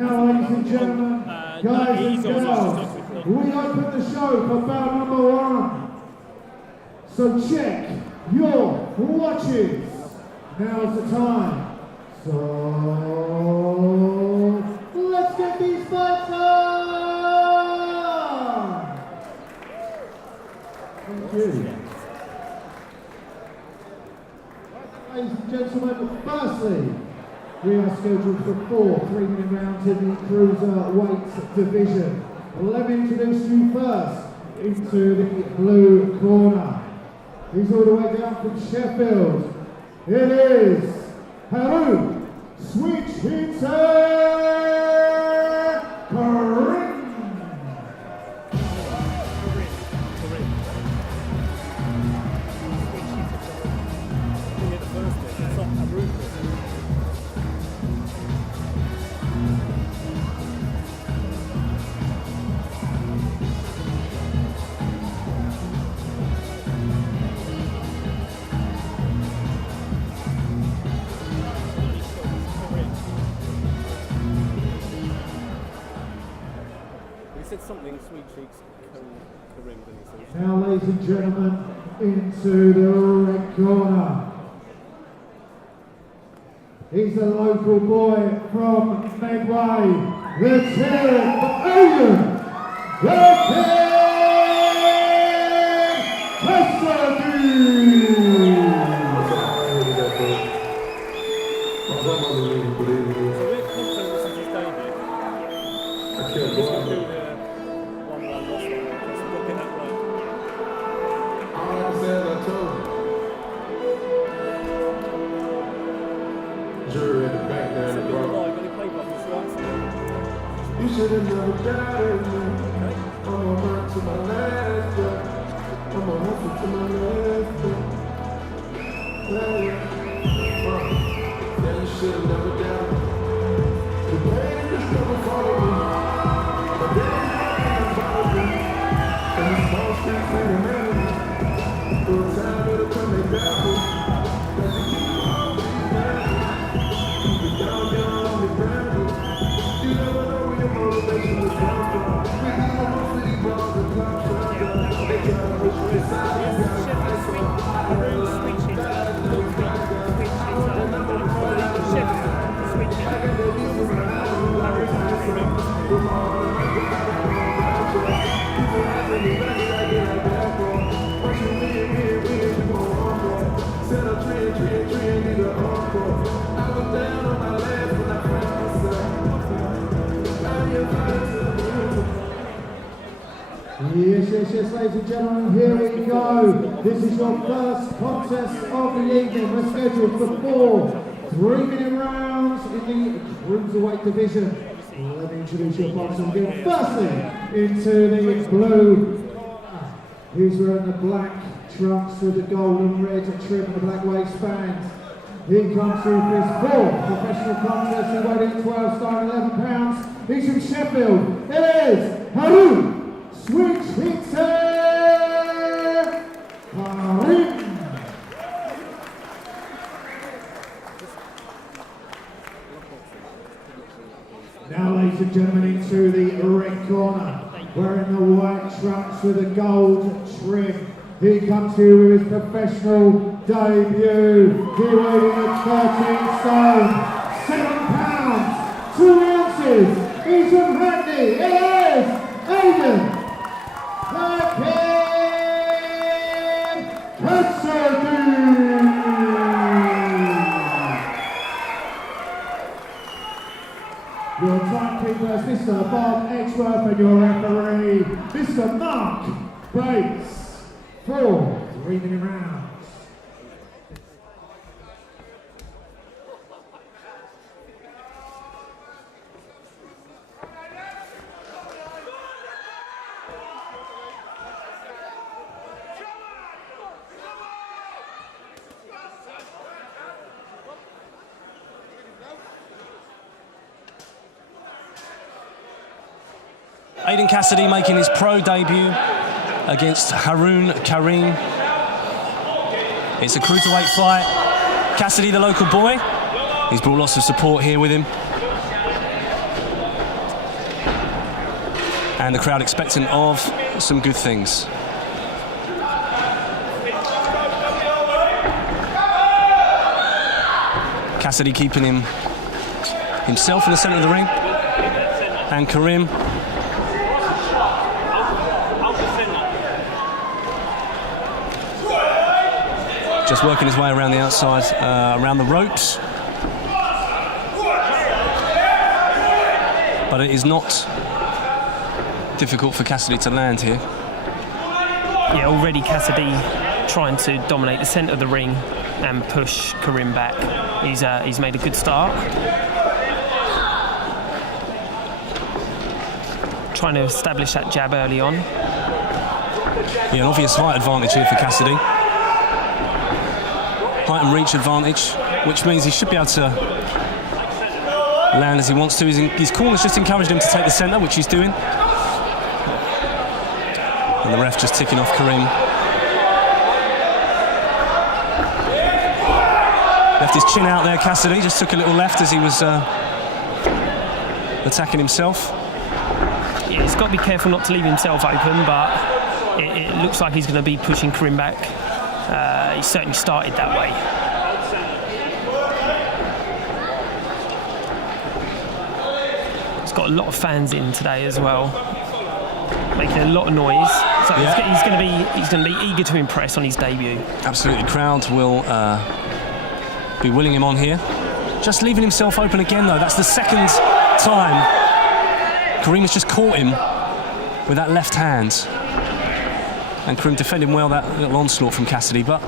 Now, ladies and gentlemen, guys and girls, we open the show for bout number 1. So check your watches. Now's the time. So let's get these fights on. Thank you. Ladies and gentlemen, firstly, we are scheduled for 4 3-minute rounds in the cruiserweight division. Let me introduce you first into the blue corner. He's all the way down from Sheffield. It is Haroon Karim. Said something, Sweet Cheeks, Karim, didn't he? Now, ladies and gentlemen, into the red corner. He's a local boy from Medway. Let's hear it for Aidan Cassidy. You should have never doubted me. I'm gonna run to my last breath. I'm gonna hustle to my last breath. Yeah, you should have never doubted me. The pain just never followed me. But then it followed me. And the small streets in the middle. Through a time it'll come back backwards. Cause you keep on being mad. Keep it down, down on the ground. You never know where your motivation is come from. We need a most of these bros and clowns from them. They try to push me aside. You gotta fight for them. I really love them. Guys, no guys. I want the number one. I got the reason for how you are time from. With my heart and my God, I don't know about you. People asking me back, I get like that for. What you mean, you go on for. Set a tree, need an encore. I was down on my last when I found myself. Yes, ladies and gentlemen, here we go. This is your first contest of the evening. We're scheduled for 4 3-minute rounds in the cruiserweight division. Let me introduce your boxer again. Firstly, into the blue. He's wearing the black trunks with the gold and red trim and the black waistband. He comes through for his 4th professional contest. He weighed in 12 stone, 11 pounds. He's from Sheffield. It is Haroon Karim. Now, ladies and gentlemen, into the red corner, wearing the white trunks with the gold trim. He comes here with his professional debut. He weighed in at 13 stone, 7 pounds, 2 ounces. He's from Hackney. It is Aidan Cassidy. Your timekeeper is Mr. Bob Edgeworth and your referee, Mr. Mark Bates, for 3-minute rounds. Aidan Cassidy making his pro debut against Haroon Karim. It's a cruiserweight fight. Cassidy, the local boy, he's brought lots of support here with him. and the crowd expectant of some good things. Cassidy keeping himself in the centre of the ring, and Karim just working his way around the outside, around the ropes. But it is not difficult for Cassidy to land here. Yeah, already Cassidy trying to dominate the centre of the ring and push Karim back. He's made a good start. Trying to establish that jab early on. Yeah, an obvious height advantage here for Cassidy. Height and reach advantage, which means he should be able to land as he wants to. His corner's just encouraged him to take the centre, which he's doing. And the ref just ticking off Karim. Left his chin out there, Cassidy. Just took a little left as he was attacking himself. Yeah, he's got to be careful not to leave himself open, but it looks like he's going to be pushing Karim back. He certainly started that way. He's got a lot of fans in today as well, making a lot of noise. So Yeah. he's going to be eager to impress on his debut. Absolutely, crowd will be willing him on here. Just leaving himself open again, though. That's the second time Karim has just caught him with that left hand. And Karim defending well that little onslaught from Cassidy, but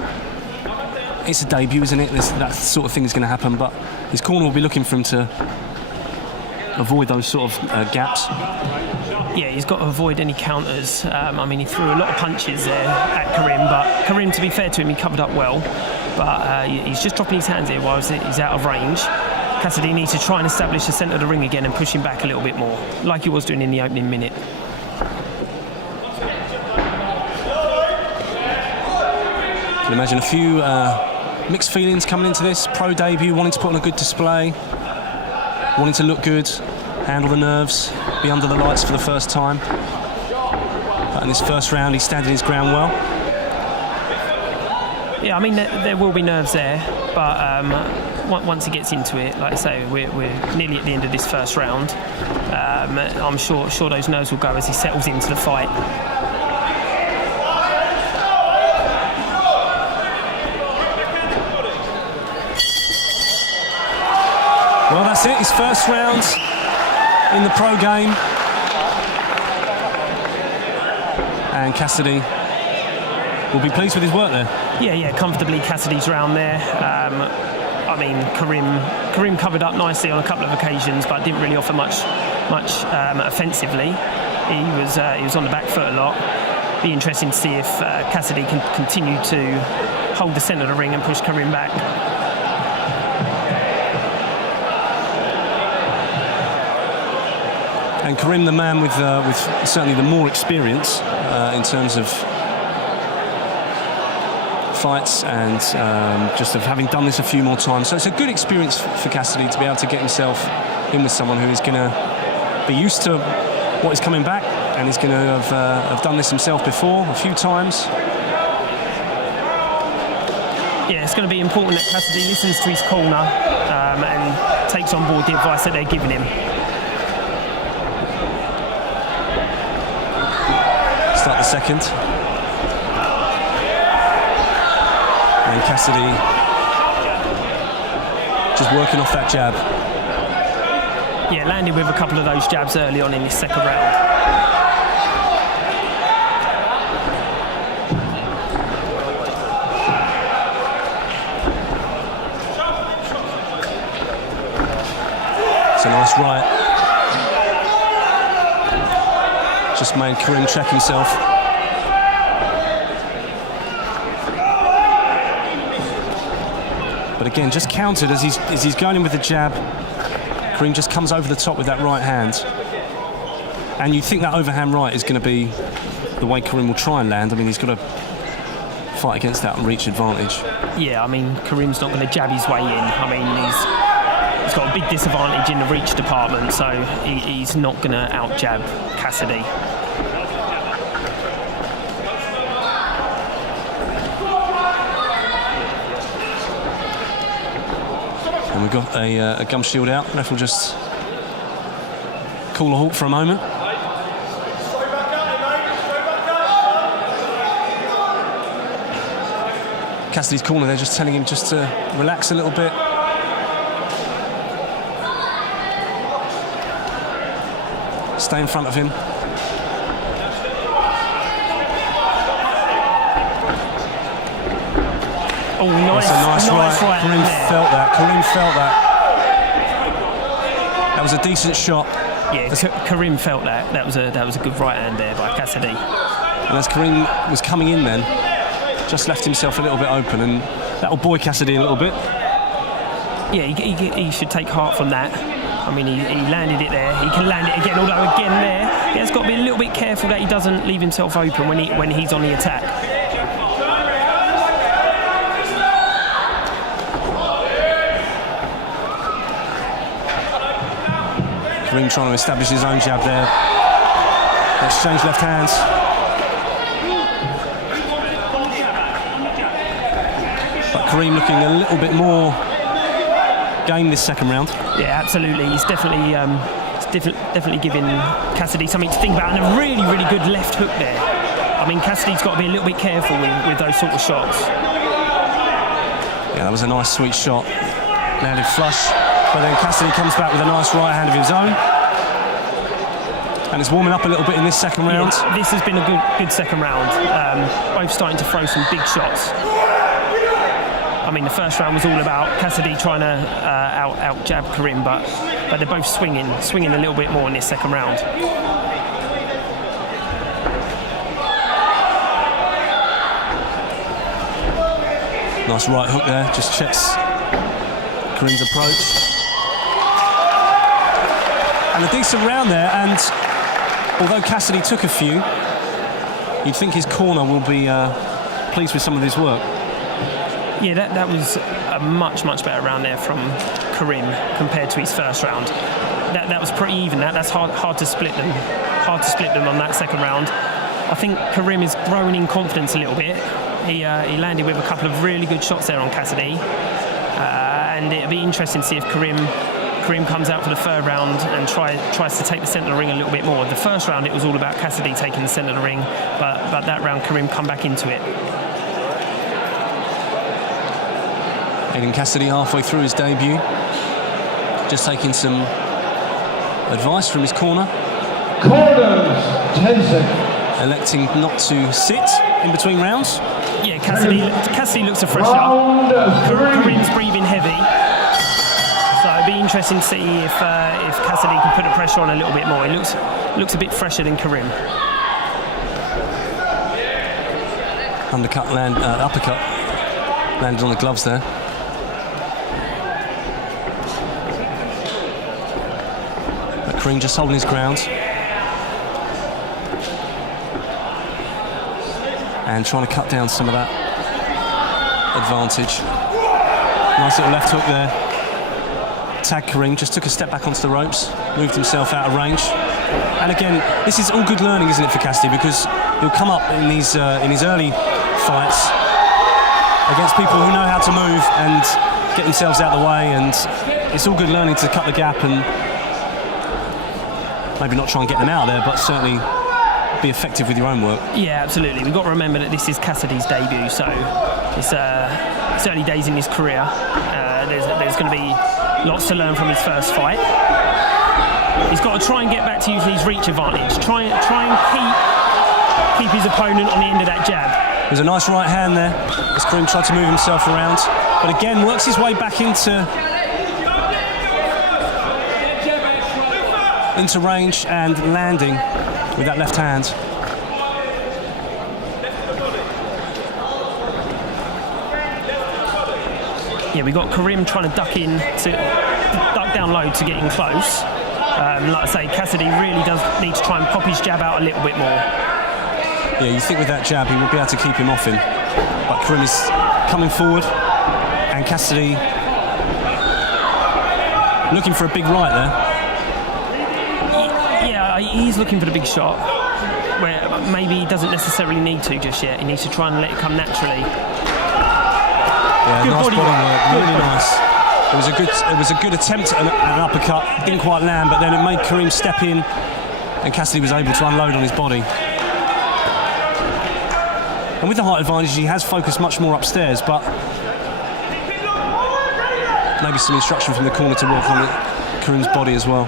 it's a debut, isn't it? That sort of thing is going to happen, but his corner will be looking for him to avoid those sort of gaps. Yeah, he's got to avoid any counters. I mean, he threw a lot of punches there at Karim, but Karim, to be fair to him, he covered up well. But he's just dropping his hands here while he's out of range. Cassidy needs to try and establish the centre of the ring again and push him back a little bit more, like he was doing in the opening minute. I can imagine a few mixed feelings coming into this pro debut, wanting to put on a good display, wanting to look good, handle the nerves, be under the lights for the first time. But in this first round, he's standing his ground well. Yeah, I mean, there will be nerves there, but once he gets into it, like I say, we're nearly at the end of this first round. I'm sure those nerves will go as he settles into the fight. Well, that's it, his first round in the pro game. And Cassidy will be pleased with his work there. Yeah, comfortably Cassidy's round there. I mean, Karim covered up nicely on a couple of occasions, but didn't really offer much offensively. He was on the back foot a lot. Be interesting to see if Cassidy can continue to hold the centre of the ring and push Karim back. And Karim, the man with certainly the more experience in terms of fights and just of having done this a few more times. So it's a good experience for Cassidy to be able to get himself in with someone who is going to be used to what is coming back and is going to have done this himself before a few times. Yeah, it's going to be important that Cassidy listens to his corner and takes on board the advice that they're giving him. Start the second. And Cassidy just working off that jab. Yeah, landed with a couple of those jabs early on in this second round. It's a nice right. Just made Karim check himself. But again, just countered as he's going in with the jab. Karim just comes over the top with that right hand. And you think that overhand right is going to be the way Karim will try and land. I mean, he's got to fight against that reach advantage. Yeah, I mean, Karim's not going to jab his way in. I mean, He's got a big disadvantage in the reach department, so he's not going to out-jab Cassidy. And we've got a gum shield out. Ref will just call a halt for a moment. Cassidy's corner, they're just telling him just to relax a little bit. Stay in front of him. Oh, nice, That's a nice right. Karim felt that. Karim felt that. That was a decent shot. Yeah, Karim felt that. That was a good right hand there by Cassidy. And as Karim was coming in then, just left himself a little bit open, and that'll buoy Cassidy a little bit. Yeah, he should take heart from that. I mean, he landed it there. He can land it again, although again there, he has got to be a little bit careful that he doesn't leave himself open when he's on the attack. Karim trying to establish his own jab there. Exchange left hands. But Karim looking a little bit more game this second round. Yeah, absolutely. He's definitely giving Cassidy something to think about, and a really, really good left hook there. I mean, Cassidy's got to be a little bit careful with those sort of shots. Yeah, that was a nice, sweet shot. Landed flush, but then Cassidy comes back with a nice right hand of his own. And it's warming up a little bit in this second round. Yeah, this has been a good second round. Both starting to throw some big shots. I mean, the first round was all about Cassidy trying to out-jab Karim, but they're both swinging a little bit more in this second round. Nice right hook there, just checks Karim's approach. And a decent round there, and although Cassidy took a few, you'd think his corner will be pleased with some of his work. Yeah, that was a much better round there from Karim compared to his first round. That was pretty even. That's hard to split them. Hard to split them on that second round. I think Karim is growing in confidence a little bit. He landed with a couple of really good shots there on Cassidy, and it'll be interesting to see if Karim comes out for the third round and tries to take the centre of the ring a little bit more. The first round it was all about Cassidy taking the centre of the ring, but that round Karim come back into it. Aidan Cassidy halfway through his debut, just taking some advice from his corner. Corners, 10 seconds. Electing not to sit in between rounds. Yeah, Cassidy looks a fresh up. Karim's breathing heavy, so it'd be interesting to see if Cassidy can put the pressure on a little bit more. He looks a bit fresher than Karim. Uppercut landed on the gloves there. But Karim just holding his ground and trying to cut down some of that advantage. Nice little left hook there. Tagged Karim, just took a step back onto the ropes, moved himself out of range. And again, this is all good learning, isn't it, for Cassidy, because he'll come up in his early fights against people who know how to move and get themselves out of the way, and it's all good learning to cut the gap and maybe not try and get them out of there, but certainly be effective with your own work. Yeah, absolutely. We've got to remember that this is Cassidy's debut, so it's early days in his career. There's going to be lots to learn from his first fight. He's got to try and get back to using his reach advantage. Try and keep his opponent on the end of that jab. There's a nice right hand there as Karim tried to move himself around, but again works his way back into range and landing with that left hand. Yeah, we got Karim trying to duck down low to get in close. Like I say, Cassidy really does need to try and pop his jab out a little bit more. Yeah, you think with that jab he will be able to keep him off him, but Karim is coming forward, and Cassidy looking for a big right there. Yeah, he's looking for the big shot, where maybe he doesn't necessarily need to just yet. He needs to try and let it come naturally. Yeah, Good nice body work, work. really nice. It was a good attempt at an uppercut, didn't quite land, but then it made Karim step in, and Cassidy was able to unload on his body. And with the height advantage, he has focused much more upstairs, but maybe some instruction from the corner to work on Karim's body as well.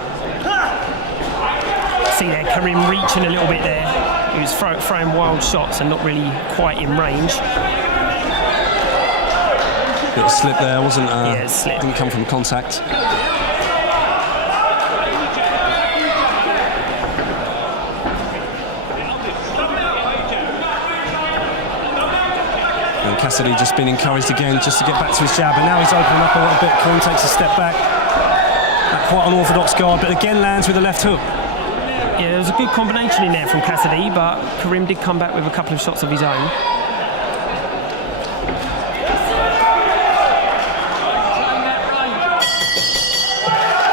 See there, Karim reaching a little bit there. He was throwing wild shots and not really quite in range. Bit of slip there, wasn't? Yeah, slip. Didn't come from contact. And Cassidy just been encouraged again just to get back to his jab, and now he's opening up a little bit. Karim takes a step back. Quite unorthodox guard, but again lands with a left hook. Yeah, there was a good combination in there from Cassidy, but Karim did come back with a couple of shots of his own.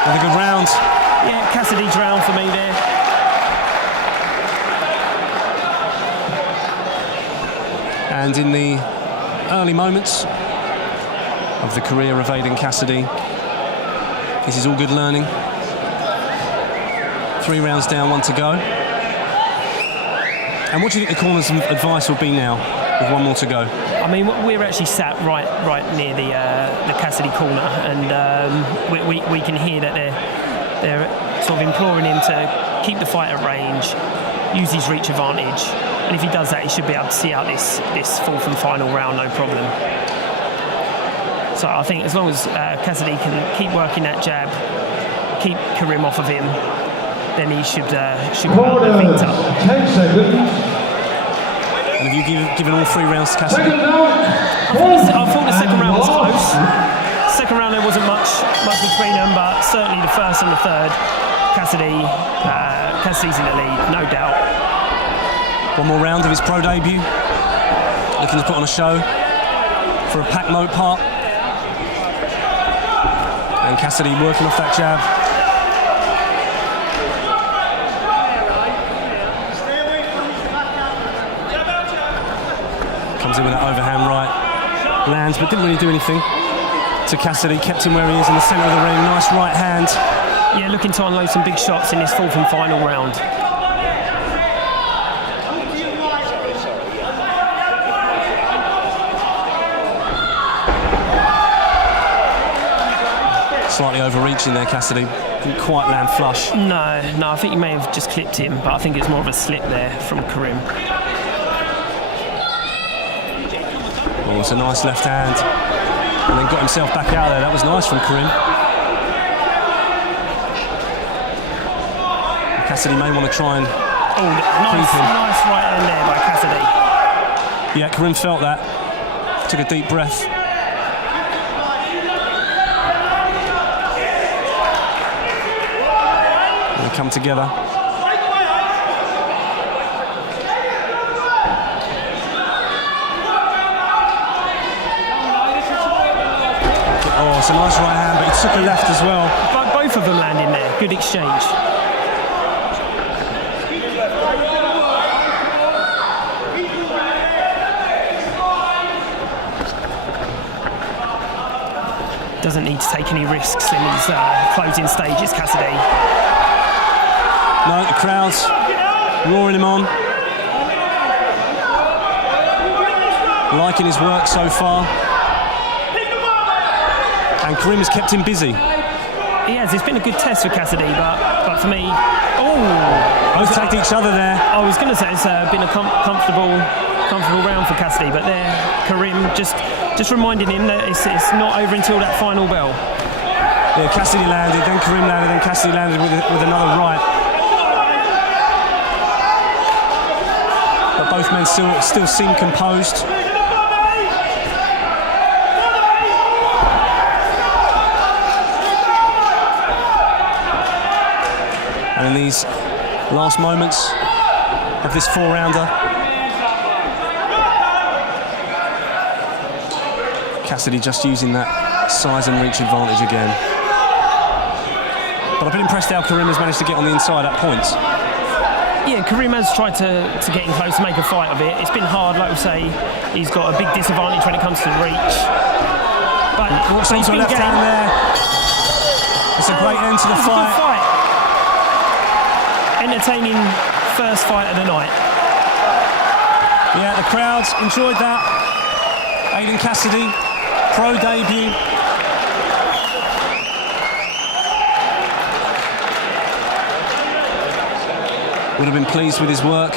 Another good round. Yeah, Cassidy's round for me there. And in the early moments of the career of Aidan Cassidy, this is all good learning. 3 rounds down, 1 to go. And what do you think the corner's advice will be now, with 1 more to go? I mean, we're actually sat right near the Cassidy corner, and we can hear that they're sort of imploring him to keep the fight at range, use his reach advantage, and if he does that, he should be able to see out this 4th and final round, no problem. So I think as long as Cassidy can keep working that jab, keep Karim off of him, then he should come out the victor. 10 seconds. And have you given all 3 rounds to Cassidy? I thought the second round was close. Second round there wasn't much between them, but certainly the first and the third, Cassidy's in the lead, no doubt. 1 more round of his pro debut. Looking to put on a show for a packed Mote Park. And Cassidy working off that jab. Comes in with that overhand right. Lands, but didn't really do anything to Cassidy. Kept him where he is in the centre of the ring. Nice right hand. Yeah, looking to unload some big shots in this 4th and final round. Slightly overreaching there, Cassidy. Didn't quite land flush. No, I think he may have just clipped him, but I think it's more of a slip there from Karim. Oh, it's a nice left hand. And then got himself back out there. That was nice from Karim. Cassidy may want to try and nice right hand there by Cassidy. Yeah, Karim felt that. Took a deep breath. They come together. Oh, it's a nice right hand, but he took a left as well. But both of them landing there. Good exchange. Doesn't need to take any risks in these closing stages, Cassidy. No, the crowd's roaring him on. Liking his work so far. And Karim has kept him busy. He has. It's been a good test for Cassidy, but for me, both tagged each other there. I was going to say it's been a comfortable round for Cassidy, but there, Karim just reminding him that it's not over until that final bell. Yeah, Cassidy landed, then Karim landed, then Cassidy landed with another right. But both men still seem composed. And in these last moments of this 4-rounder, Cassidy just using that size and reach advantage again. But I've been impressed how Karim has managed to get on the inside at points. Yeah, Karim has tried to get in close, to make a fight of it. It's been hard, like we say. He's got a big disadvantage when it comes to reach. But Walks he's onto a been left hand there. It's a great end to the It's a good fight. fight. Entertaining first fight of the night. Yeah, the crowds enjoyed that. Aidan Cassidy, pro debut. Would have been pleased with his work.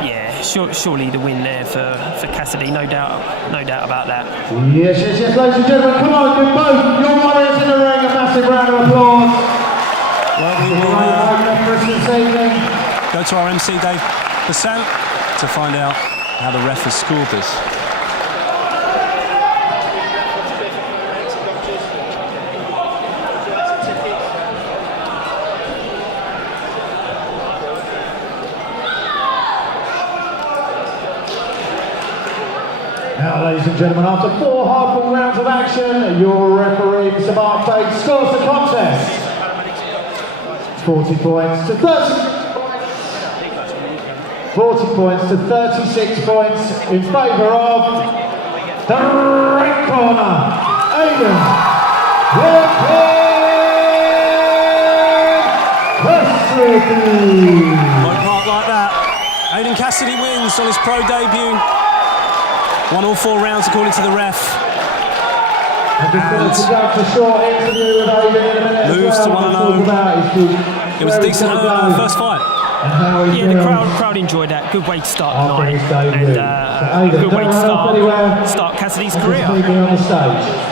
Yeah, surely the win there for Cassidy, no doubt about that. Yes, ladies and gentlemen, come on, give both your warriors in the ring a massive round of applause. Well, we will go to our MC Dave Bassant to find out how the ref has scored this. Now, ladies and gentlemen, after 4 hardball rounds of action, your referee, Mr. Mark Bates, scores the contest. 40 points to 36 points in favour of the red corner, Aidan Cassidy. Won't mark like that. Aidan Cassidy wins on his pro debut. Won all 4 rounds according to the ref. And moves to 1-0. It was a decent first fight. Yeah, the crowd enjoyed that. Good way to start the night, and a good way to start Cassidy's career. On the stage.